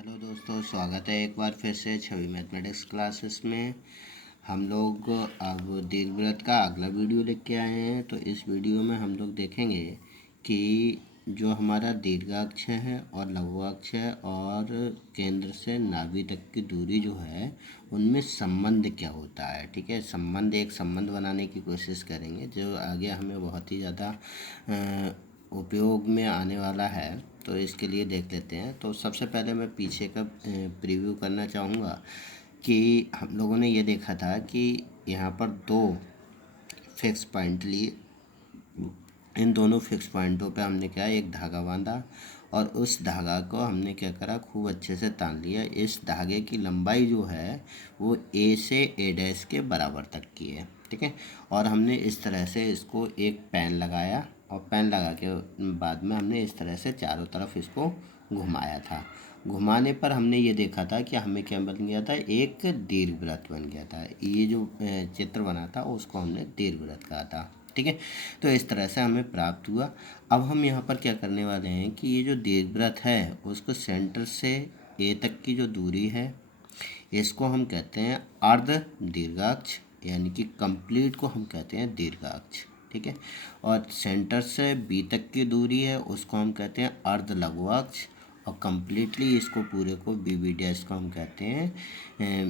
Hello दोस्तों, स्वागत है एक बार फिर से छवि मैथमेटिक्स क्लासेस में। हम लोग अब दीर्घवृत्त का अगला वीडियो लेके आए हैं। तो इस वीडियो में हम लोग देखेंगे कि जो हमारा दीर्घाक्ष है और लघुअक्ष है और केंद्र से नाभि तक की दूरी जो है उनमें संबंध क्या होता है। ठीक है, एक संबंध बनाने की कोशिश करेंगे जो आगे हमें बहुत ही ज़्यादा उपयोग में आने वाला है। तो इसके लिए देख लेते हैं। तो सबसे पहले मैं पीछे का प्रीव्यू करना चाहूँगा कि हम लोगों ने ये देखा था कि यहाँ पर दो फिक्स पॉइंट लिए। इन दोनों फिक्स पॉइंटों पे हमने क्या एक धागा बांधा और उस धागा को हमने क्या करा, खूब अच्छे से तान लिया। इस धागे की लंबाई जो है वो ए से ए डैश के बराबर तक की है। ठीक है, और हमने इस तरह से इसको एक पेन लगाया और पेन लगा के बाद में हमने इस तरह से चारों तरफ इसको घुमाया था। घुमाने पर हमने ये देखा था कि हमें क्या बन गया था, एक दीर्घवृत्त बन गया था। ये जो चित्र बना था उसको हमने दीर्घवृत्त कहा था। ठीक है, तो इस तरह से हमें प्राप्त हुआ। अब हम यहाँ पर क्या करने वाले हैं कि ये जो दीर्घवृत्त है उसको सेंटर से ए तक की जो दूरी है इसको हम कहते हैं अर्ध दीर्घाक्ष, यानी कि कंप्लीट को हम कहते हैं दीर्घाक्ष। ठीक है, और सेंटर से बी तक की दूरी है उसको हम कहते हैं अर्ध लघुअक्ष, और कंप्लीटली इसको पूरे को बी बी डैश को हम कहते हैं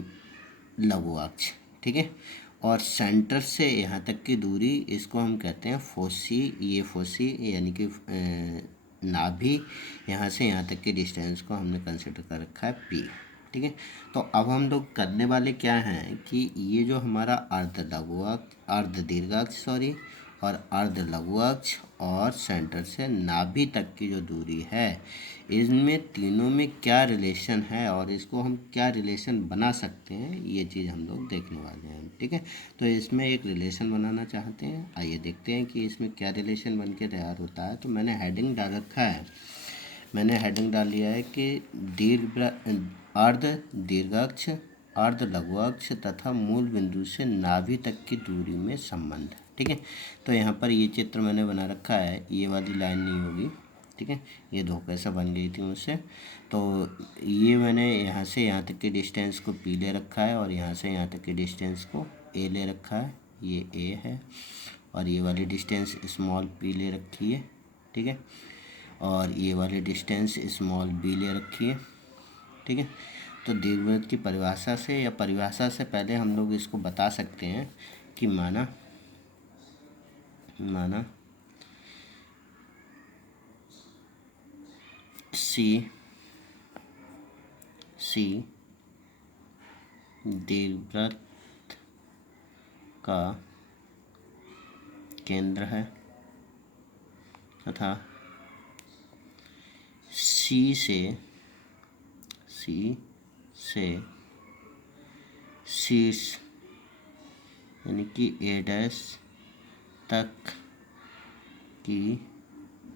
लघुअक्ष। ठीक है, और सेंटर से यहाँ तक की दूरी इसको हम कहते हैं फोसी। ये फोसी यानी कि नाभि, यहाँ से यहाँ तक की डिस्टेंस को हमने कंसिडर कर रखा है पी। ठीक है, तो अब हम लोग करने वाले क्या हैं कि ये जो हमारा अर्ध दीर्घाक्ष और अर्ध लघुअक्ष और सेंटर से नाभि तक की जो दूरी है इनमें तीनों में क्या रिलेशन है और इसको हम क्या रिलेशन बना सकते हैं, ये चीज़ हम लोग देखने वाले हैं। ठीक है, तो इसमें एक रिलेशन बनाना चाहते हैं। आइए देखते हैं कि इसमें क्या रिलेशन बन के तैयार होता है। तो मैंने हेडिंग डाल रखा है, मैंने हेडिंग डाल लिया है कि अर्ध दीर्घाक्ष, अर्ध लघुअक्ष तथा मूल बिंदु से नाभि तक की दूरी में संबंध। ठीक है, तो यहाँ पर ये चित्र मैंने बना रखा है, ये वाली लाइन नहीं होगी। ठीक है, ये धोखे से बन गई थी मुझसे। तो ये मैंने यहाँ से यहाँ तक की डिस्टेंस को पी ले रखा है और यहाँ से यहाँ तक की डिस्टेंस को ए ले रखा है, ये ए है, और ये वाली डिस्टेंस स्मॉल पी ले रखी है। ठीक है, और ये वाली डिस्टेंस स्मॉल बी ले रखी है। ठीक है, तो दीर्घवृत्त की परिभाषा से या परिभाषा से पहले हम लोग इसको बता सकते हैं कि माना सी दीर्घवृत्त का केंद्र है तथा सी से शीर्ष यानी कि ए डैश तक की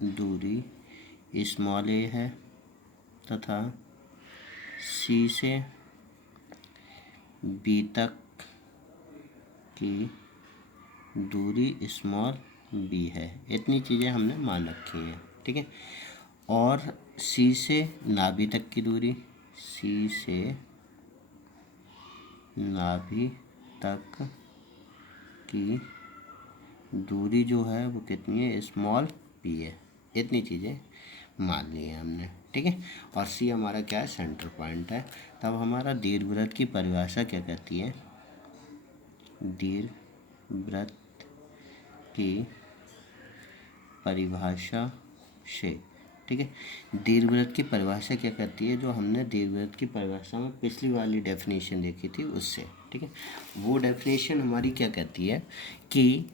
दूरी स्मॉल ए है तथा सी से बी तक की दूरी स्मॉल बी है। इतनी चीज़ें हमने मान रखी हैं। ठीक है, और सी से नाभि तक की दूरी, सी से नाभि तक की दूरी जो है वो कितनी है, स्मॉल पी है। इतनी चीज़ें मान ली हैं हमने। ठीक है, और सी हमारा क्या है, सेंटर पॉइंट है। तब हमारा दीर्घवृत्त की परिभाषा क्या कहती है, दीर्घवृत्त की परिभाषा से। ठीक है, दीर्घवृत्त की परिभाषा क्या कहती है, जो हमने दीर्घवृत्त की परिभाषा में पिछली वाली डेफिनेशन देखी थी उससे। ठीक है, वो डेफिनेशन हमारी क्या कहती है कि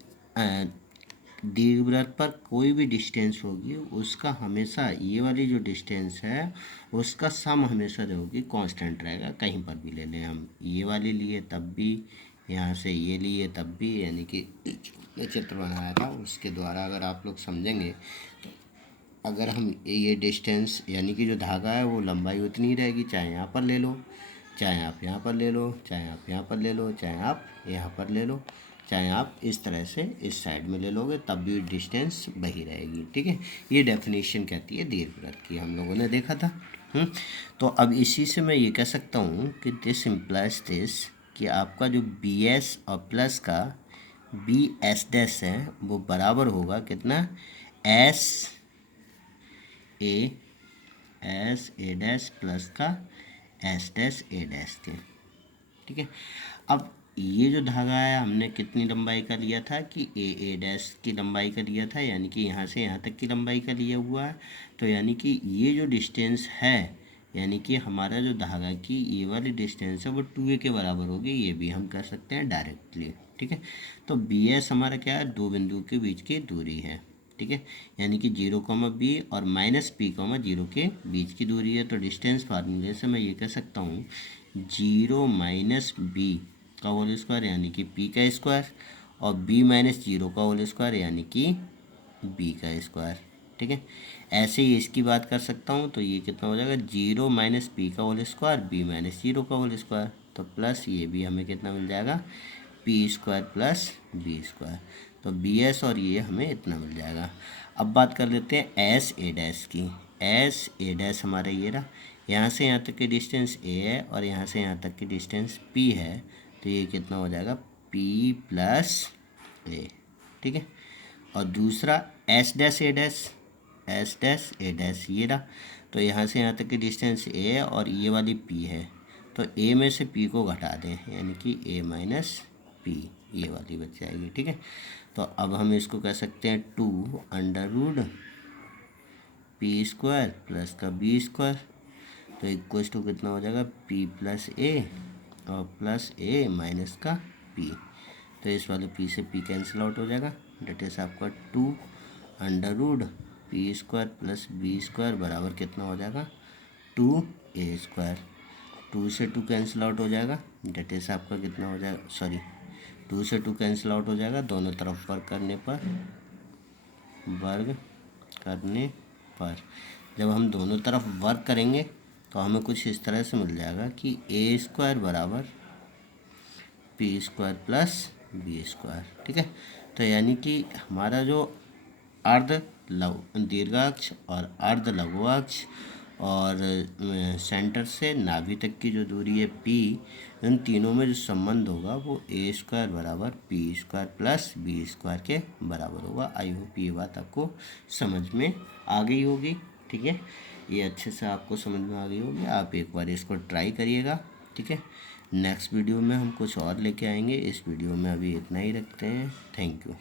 दीर्घवृत्त पर कोई भी डिस्टेंस होगी उसका हमेशा, ये वाली जो डिस्टेंस है उसका सम हमेशा जो होगी कांस्टेंट रहेगा। कहीं पर भी ले लें हम, ये वाली लिए तब भी, यहाँ से ये लिए तब भी, यानी कि चित्र बनाया था उसके द्वारा अगर आप लोग समझेंगे तो अगर हम ये डिस्टेंस यानी कि जो धागा है वो लंबाई उतनी ही रहेगी, चाहे यहाँ पर ले लो, चाहे आप यहाँ पर ले लो, चाहे आप यहाँ पर ले लो, चाहे आप यहाँ पर ले लो, चाहे आप इस तरह से इस साइड में ले लोगे तब भी डिस्टेंस वही रहेगी। ठीक है, ये डेफिनेशन कहती है दीर्घवृत्त की, हम लोगों ने देखा था। तो अब इसी से मैं ये कह सकता हूँ कि दिस इम्प्लाइज दिस कि आपका जो बी एस और प्लस का बी एस डैश है वो बराबर होगा कितना, एस ए डैश प्लस का एस डैश ए डैश के। ठीक है, अब ये जो धागा है हमने कितनी लंबाई का लिया था कि ए डैश की लंबाई का लिया था, यानी कि यहाँ से यहाँ तक की लंबाई का लिया हुआ है। तो यानी कि ये जो डिस्टेंस है, यानी कि हमारा जो धागा की ये वाली डिस्टेंस है वो 2a के बराबर होगी, ये भी हम कर सकते हैं डायरेक्टली। ठीक है, तो बी एस हमारा क्या है, दो बिंदु के बीच की दूरी है। ठीक है, यानी कि 0,b और -p,0 के बीच की दूरी है। तो डिस्टेंस फार्मूले से मैं ये कह सकता हूँ 0 - b का होल स्क्वायर यानी कि p का स्क्वायर, और b - 0 का होल स्क्वायर यानी कि b का स्क्वायर। ठीक है, ऐसे ही इसकी बात कर सकता हूँ, तो ये कितना हो जाएगा, 0 - p का होल स्क्वायर, b - 0 का होल स्क्वायर, तो प्लस ये भी हमें कितना मिल जाएगा, p square plus b square. तो बी एस और ये हमें इतना मिल जाएगा। अब बात कर लेते हैं एस ए डैश की। एस ए डैश हमारा ये रहा, यहाँ से यहाँ तक की डिस्टेंस a है और यहाँ से यहाँ तक की डिस्टेंस p है, तो ये कितना हो जाएगा, p प्लस a। ठीक है, और दूसरा एस डैश ए डैश, एस डैश ए डैश ये रहा, तो यहाँ से यहाँ तक की डिस्टेंस a है और ये वाली p है, तो a में से p को घटा दें यानी कि a माइनस p, ये वाली बच जाएगी। ठीक है, तो अब हम इसको कह सकते हैं 2 √p स्क्वायर प्लस का b स्क्वायर, तो इक्वल्स टू कितना हो जाएगा, p प्लस a और प्लस a माइनस का p। तो इस वाले p से p कैंसिल आउट हो जाएगा, डेट इज आपका 2 √p square plus b square बराबर कितना हो जाएगा, 2a स्क्वायर। 2 से 2 कैंसिल आउट हो जाएगा, डेट इज आपका कितना हो जाएगा, सॉरी 2 से 2 कैंसिल आउट हो जाएगा, दोनों तरफ वर्ग करने पर जब हम दोनों तरफ वर्क करेंगे तो हमें कुछ इस तरह से मिल जाएगा कि a स्क्वायर बराबर p square plus b square. ठीक है, तो यानी कि हमारा जो अर्ध दीर्घाक्ष और अर्ध लघुअक्ष और सेंटर से नाभि तक की जो दूरी है p, इन तीनों में जो संबंध होगा वो a स्क्वायर बराबर p square plus b square के बराबर होगा। आई होप ये बात आपको समझ में आ गई होगी। ठीक है, ये अच्छे से आपको समझ में आ गई होगी, आप एक बार इसको ट्राई करिएगा। ठीक है, नेक्स्ट वीडियो में हम कुछ और लेके आएंगे, इस वीडियो में अभी इतना ही रखते हैं। Thank you.